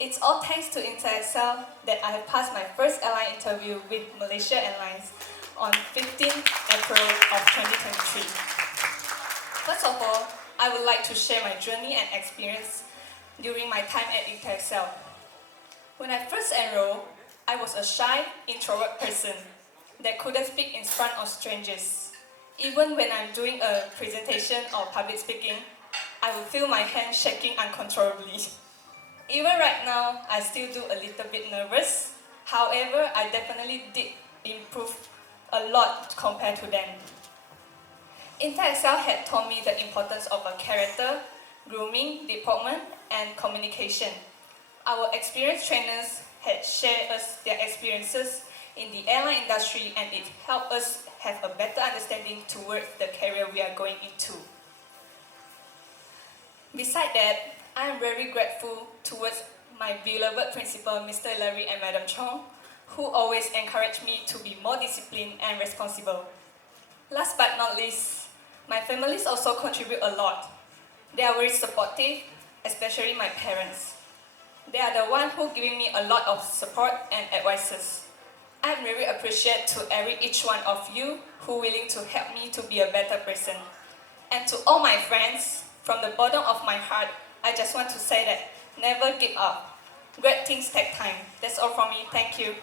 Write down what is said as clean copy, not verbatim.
It's all thanks to InterExcel that I have passed my first airline interview with Malaysia Airlines on 15th April of 2023. First of all, I would like to share my journey and experience during my time at InterExcel. When I first enrolled, I was a shy, introvert person that couldn't speak in front of strangers. Even when I'm doing a presentation or public speaking, I will feel my hands shaking uncontrollably. Even right now, I still do a little bit nervous. However, I definitely did improve a lot compared to then. InterExcel had taught me the importance of a character, grooming, deportment, and communication. Our experienced trainers had shared us their experiences in the airline industry, and it helped us have a better understanding towards the career we are going into. Besides that, I am very grateful towards my beloved principal, Mr. Larry and Madam Chong, who always encouraged me to be more disciplined and responsible. Last but not least, my families also contribute a lot. They are very supportive, especially my parents. They are the ones who giving me a lot of support and advices. I am very appreciative to each one of you who are willing to help me to be a better person. And to all my friends, from the bottom of my heart, I just want to say that never give up. Great things take time. That's all from me. Thank you.